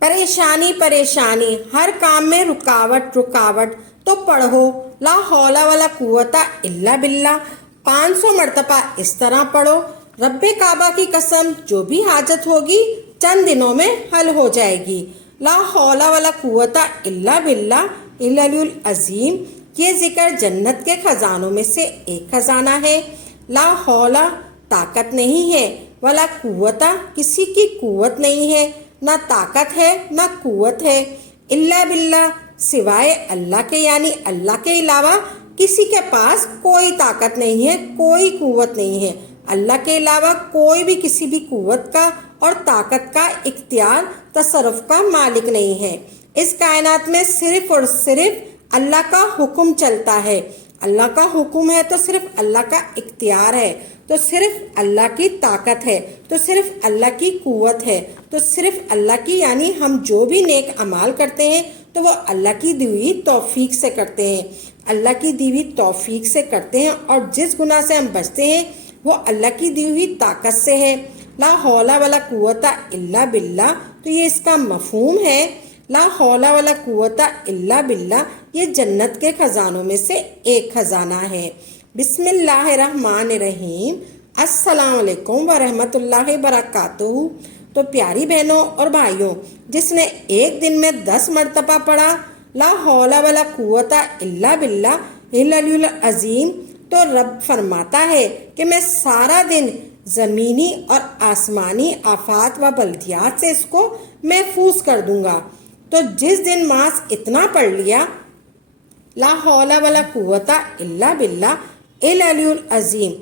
परेशानी परेशानी, हर काम में रुकावट रुकावट, तो पढ़ो ला हौला वाला कुव्वता इल्ला बिल्ला 500 मरतबा इस तरह पढ़ो। रब्बे काबा की कसम, जो भी हाजत होगी चंद दिनों में हल हो जाएगी। ला हौला वाला कुव्वता इल्ला बिल्ला इल्लल अजीम, ये जिक्र जन्नत के खजानों में से एक खजाना है। ला हौला ताकत नहीं है, वाला कुव्वता किसी की कुव्वत नहीं है, ना ताकत है ना कुव्वत है। इल्ला बिल्ला, सिवाय अल्लाह के यानी अल्लाह के अलावा किसी के पास कोई ताकत नहीं है, कोई कुव्वत नहीं है। अल्लाह के अलावा कोई भी किसी भी कुव्वत का और ताकत का इख्तियार तसर्रुफ का मालिक नहीं है। इस कायनात में सिर्फ और सिर्फ अल्लाह का हुक्म चलता है। अल्लाह का हुक्म है तो सिर्फ अल्लाह का इख्तियार है, तो सिर्फ अल्लाह की ताकत है, तो सिर्फ अल्लाह की कुव्वत है, तो सिर्फ अल्लाह की यानी हम जो भी नेक अमाल करते हैं तो वो अल्लाह की दी हुई तौफीक से करते हैं, अल्लाह की दी हुई तौफीक से करते हैं। और जिस गुनाह से हम बचते हैं वो अल्लाह की दी हुई ताकत से है। ला हौला वाला कुव्वता इल्ला बिल्ला, तो ये इसका मफहूम है। ला हौला वाला कुव्वता इल्ला बिल्ला ये जन्नत के खजानों में से एक खजाना है। बिस्मिल्लाहिर्रहमानिर्रहीम, अस्सलाम वालेकुम व रहमतुल्लाहि बरकातुहू। तो प्यारी बहनों और भाइयों, जिसने एक दिन में 10 मरतबा पढ़ा ला हौला वाला कुव्वता इल्ला बिल्ला इल्लल अजीम, तो रब फरमाता है कि मैं सारा दिन ज़मीनी और आसमानी आफात व बल्दियात से इसको महफूज कर दूंगा। तो जिस दिन मास इतना पढ़ लिया ला हौला वाला कुव्वता इल्ला बिल्ला इल्लल अजीम,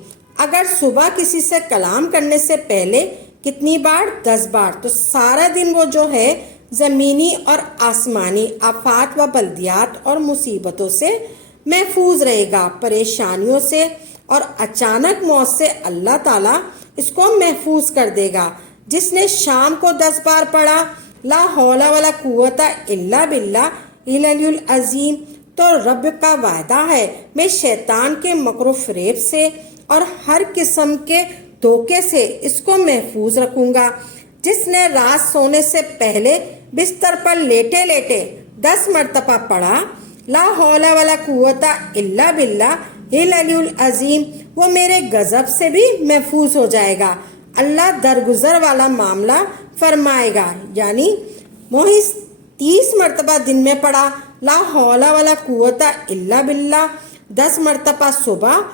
अगर सुबह किसी से कलाम करने से पहले कितनी बार? 10 बार। तो सारा दिन वो जो है ज़मीनी और आसमानी आफात व बल्दियात और मुसीबतों से महफूज रहेगा, परेशानियों से और अचानक मौत से अल्लाह ताला इसको महफूज कर देगा। जिसने शाम को 10 बार पढ़ा ला हौला वाला कुव्वता इल्ला बिल्ला इल्लल अजीम, तो रब का वायदा है मैं शैतान के मकरो फरेब से और हर किस्म के धोखे से इसको महफूज रखूंगा। जिसने रात सोने से पहले बिस्तर पर लेटे लेटे 10 मरतबा पढ़ा ला हौला वाला कुव्वता इल्ला बिल्ला इल्लल अजीम, वो मेरे गजब से भी महफूज हो जाएगा। अल्लाह दरगुजर वाला मामला फरमाएगा। यानी मोहिस 30 मरतबा दिन में पढ़ा ला हौला वाला कुव्वता इल्ला बिल्ला, 10 मरतबा सुबह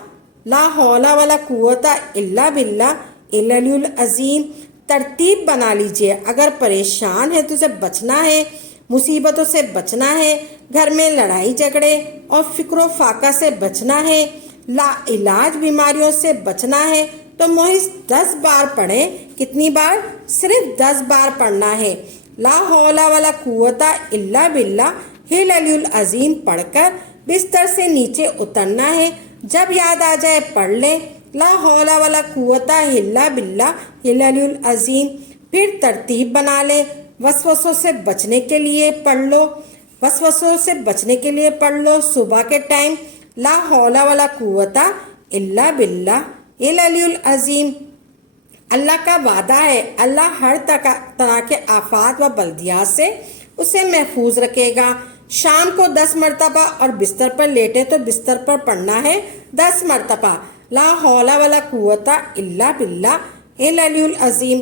ला हौला वाला कुव्वता इल्ला बिल्ला इल्लल अजीम। तरतीब बना लीजिए। अगर परेशान है तो उसे बचना है, मुसीबतों से बचना है, घर में लड़ाई झगड़े और फिक्रो फाका से बचना है, ला इलाज बीमारियों से बचना है, तो मोहिस 10 बार पढ़ें। कितनी बार? सिर्फ 10 बार पढ़ना है। ला हौला वाला कुव्वता इल्ला बिल्ला इल्लल अजीम पढ़कर बिस्तर से नीचे उतरना है। जब याद आ जाए पढ़ ले ला हौला वाला कुव्वता इल्ला बिल्ला इल्लल अजीम। फिर तरतीब बना ले। वसवसों से बचने के लिए पढ़ लो, वसवसों से बचने के लिए पढ़ लो। सुबह के टाइम ला हौला वाला कुव्वता इल्ला बिल्ला इल्लल अजीम। अल्लाह का वादा है, अल्लाह हर तरह के आफात व बल्दियात से उसे महफूज रखेगा। शाम को 10 मरतबा और बिस्तर पर लेटे तो बिस्तर पर पढ़ना है 10 मरतबा ला हौला वाला कुव्वता इल्ला बिल्ला इल्लल अजीम।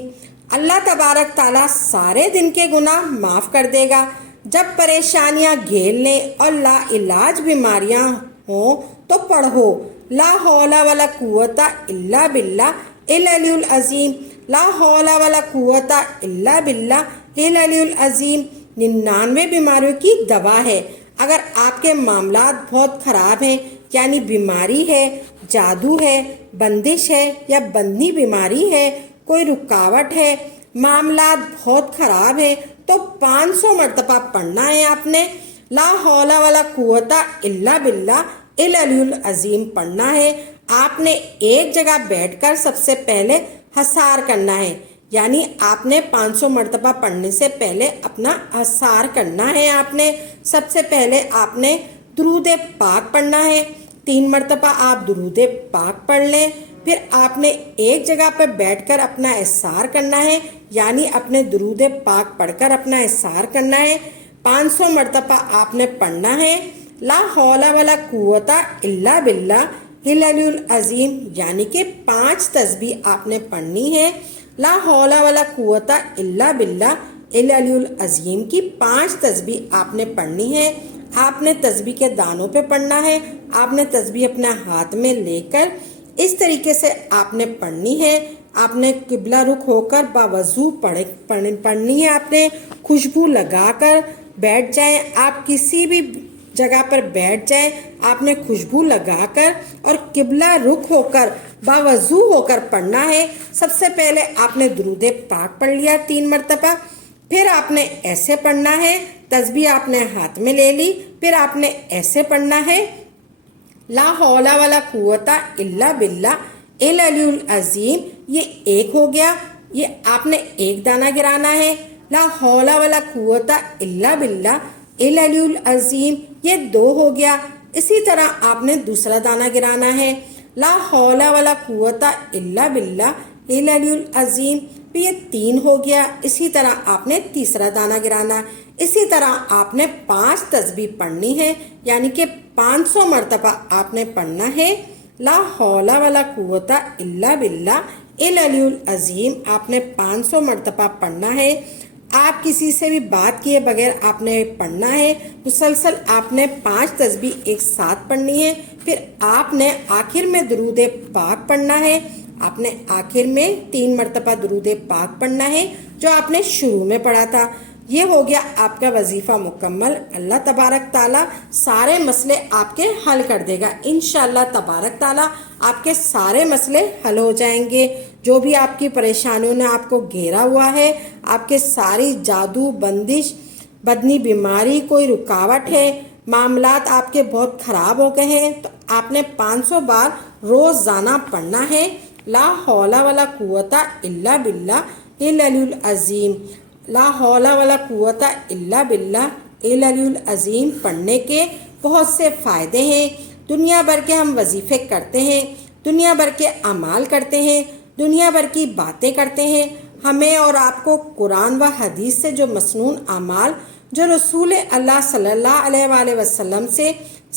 अल्लाह तबारक ताला सारे दिन के गुनाह माफ़ कर देगा। जब परेशानियां घेर लें और ला इलाज बीमारियां हों तो पढ़ो ला हौला वाला कुव्वता इल्ला बिल्ला इल्लल अजीम। ला हौला वाला कुव्वता इल्ला बिल्ला इल्लल अजीम 99 बीमारियों की दवा है। अगर आपके मामलात बहुत ख़राब हैं, यानी बीमारी है, जादू है, बंदिश है या बंदी बीमारी है, कोई रुकावट है, मामलात बहुत ख़राब है, तो 500 मरतबा पढ़ना है आपने। ला हौला वाला कुव्वता इल्ला बिल्ला इल्लल अजीम पढ़ना है। आपने एक जगह बैठकर सबसे पहले हसार करना है, यानी आपने 500 मरतबा पढ़ने से पहले अपना हसार करना है। आपने सबसे पहले आपने दुरूद पाक पढ़ना है। 3 मरतबा आप दुरूद पाक पढ़ लें। फिर आपने एक जगह पर बैठकर अपना इस्सार करना है, یعنی اپنے درود پاک پڑھ کر اپنا احسار کرنا ہے۔ 500 مرتبہ آپ نے پڑھنا ہے لا حول ولا قوت الا باللہ العلی العظیم، یعنی کہ 5 تسبیح آپ نے پڑھنی ہے۔ لا حول ولا قوت الا باللہ العلی العظیم کی 5 تسبیح آپ نے پڑھنی ہے۔ آپ نے تسبیح کے دانوں پہ پڑھنا ہے، آپ نے تسبیح اپنے ہاتھ میں لے کر اس طریقے سے آپ نے پڑھنی ہے۔ آپ نے قبلہ رخ ہو کر باوضو پڑھنی ہے، آپ نے خوشبو لگا کر بیٹھ جائیں، آپ کسی بھی جگہ پر بیٹھ جائیں، آپ نے خوشبو لگا کر اور قبلہ رخ ہو کر باوضو ہو کر پڑھنا ہے۔ سب سے پہلے آپ نے درود پاک پڑھ لیا 3 مرتبہ، پھر آپ نے ایسے پڑھنا ہے، تسبیح آپ نے ہاتھ میں لے لی، پھر آپ نے ایسے پڑھنا ہے لا حول ولا قوت الا باللہ العلی العظیم، یہ 1 ہو گیا، یہ آپ نے 1 دانہ گرانا ہے۔ لا حول ولا قوت الا باللہ العلی العظیم، یہ 2 ہو گیا۔ اسی طرح آپ نے دوسرا دانہ گرانا ہے لا حول ولا قوت الا باللہ العلی العظیم، یہ 3 ہو گیا۔ اسی طرح آپ نے تیسرا دانہ گرانا، اسی طرح آپ نے 5 تسبیح پڑھنی ہے، یعنی کہ 500 مرتبہ آپ نے پڑھنا ہے لا حول ولا قوت الا باللہ العلی العظیم، آپ نے 500 مرتبہ پڑھنا ہے۔ آپ کسی سے بھی بات کیے بغیر آپ نے پڑھنا ہے، مسلسل آپ نے 5 تسبیح ایک ساتھ پڑھنی ہے۔ پھر آپ نے آخر میں درود پاک پڑھنا ہے، آپ نے آخر میں 3 مرتبہ درود پاک پڑھنا ہے جو آپ نے شروع میں پڑھا تھا۔ یہ ہو گیا آپ کا وظیفہ مکمل۔ اللہ تبارک تعالیٰ سارے مسئلے آپ کے حل کر دے گا، انشاءاللہ تبارک تعالیٰ آپ کے سارے مسئلے حل ہو جائیں گے۔ جو بھی آپ کی پریشانیوں نے آپ کو گھیرا ہوا ہے، آپ کے ساری جادو بندش بدنی بیماری کوئی رکاوٹ ہے، معاملات آپ کے بہت خراب ہو گئے ہیں، تو آپ نے 500 بار روزانہ پڑھنا ہے لا حول ولا قوت الا باللہ العلی العظیم۔ لا حول ولا قوت الا باللہ العلی العظیم پڑھنے کے بہت سے فائدے ہیں۔ دنیا بھر کے ہم وظیفے کرتے ہیں، دنیا بھر کے اعمال کرتے ہیں، دنیا بھر کی باتیں کرتے ہیں۔ ہمیں اور آپ کو قرآن و حدیث سے جو مسنون اعمال، جو رسول اللہ صلی اللہ علیہ وآلہ وسلم سے،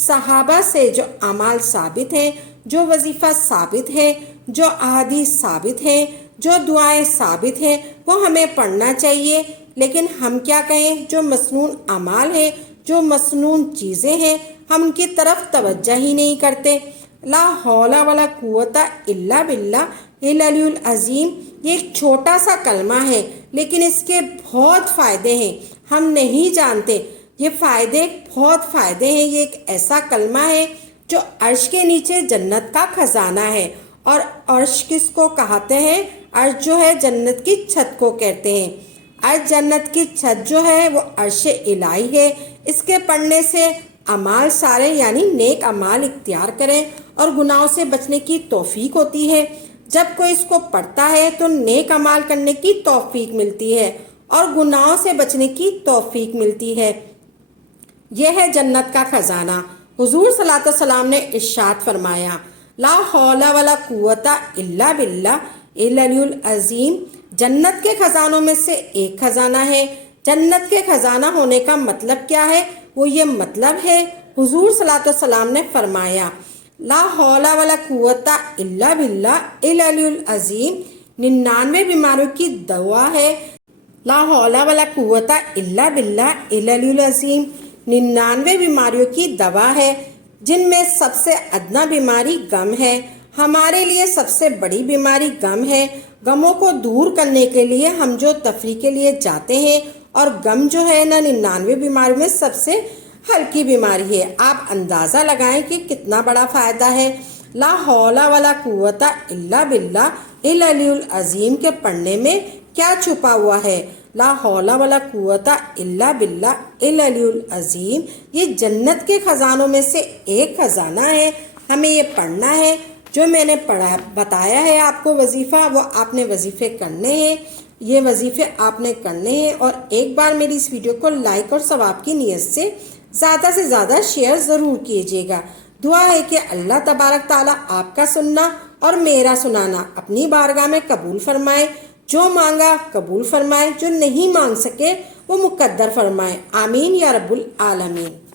صحابہ سے جو اعمال ثابت ہیں، جو وظیفہ ثابت ہے، جو احادیث ثابت ہیں، جو دعائیں ثابت ہیں، وہ ہمیں پڑھنا چاہیے۔ لیکن ہم کیا کہیں، جو مسنون اعمال ہیں، جو مسنون چیزیں ہیں، ہم ان کی طرف توجہ ہی نہیں کرتے۔ لا حول ولا قوت الا باللہ العلی العظیم یہ ایک چھوٹا سا کلمہ ہے، لیکن اس کے بہت فائدے ہیں، ہم نہیں جانتے۔ یہ فائدے بہت فائدے ہیں۔ یہ ایک ایسا کلمہ ہے جو عرش کے نیچے جنت کا خزانہ ہے، اور عرش کس کو کہتے ہیں؟ عرش جو ہے جنت کی چھت کو کہتے ہیں۔ عرش جنت کی چھت جو ہے وہ عرش الہی ہے۔ اس کے پڑھنے سے اعمال سارے یعنی نیک اعمال اختیار کریں اور گناہوں سے بچنے کی توفیق ہوتی ہے۔ جب کوئی اس کو پڑھتا ہے تو نیک اعمال کرنے کی توفیق ملتی ہے اور گناہوں سے بچنے کی توفیق ملتی ہے۔ یہ ہے جنت کا خزانہ۔ حضور صلی اللہ علیہ وسلم نے ارشاد فرمایا لا حول ولا قوت الا باللہ العلی العظیم جنت کے خزانوں میں سے ایک خزانہ ہے۔ جنت کے خزانہ ہونے کا مطلب کیا ہے؟ وہ یہ مطلب ہے، حضور صلی اللہ علیہ وسلم نے فرمایا لا حول ولا قوت الا باللہ العلی العظیم 99 بیماریوں کی دوا ہے۔ لا حول ولا قوت الا باللہ العلی العظیم 99 بیماریوں کی دوا ہے، جن میں سب سے ادنا بیماری غم ہے۔ ہمارے لیے سب سے بڑی بیماری غم ہے۔ غموں کو دور کرنے کے لیے ہم جو تفریح کے لیے جاتے ہیں، اور غم جو ہے نا 99 بیماریوں میں سب سے ہلکی بیماری ہے۔ آپ اندازہ لگائیں کہ کتنا بڑا فائدہ ہے۔ لا حول ولا قوت الا باللہ العلی العظیم کے پڑھنے میں کیا چھپا ہوا ہے؟ لا حول ولا قوت الا باللہ العلی العظیم یہ جنت کے خزانوں میں سے ایک خزانہ ہے۔ ہمیں یہ پڑھنا ہے۔ جو میں نے بتایا ہے آپ کو وظیفہ، وہ آپ نے وظیفے کرنے ہیں۔ یہ وظیفے آپ نے کرنے ہیں، اور ایک بار میری اس ویڈیو کو لائک اور ثواب کی نیت سے زیادہ شیئر ضرور کیجیے گا۔ دعا ہے کہ اللہ تبارک تعالیٰ آپ کا سننا اور میرا سنانا اپنی بارگاہ میں قبول فرمائے۔ جو مانگا قبول فرمائے، جو نہیں مانگ سکے وہ مقدر فرمائے۔ آمین یا رب العالمین۔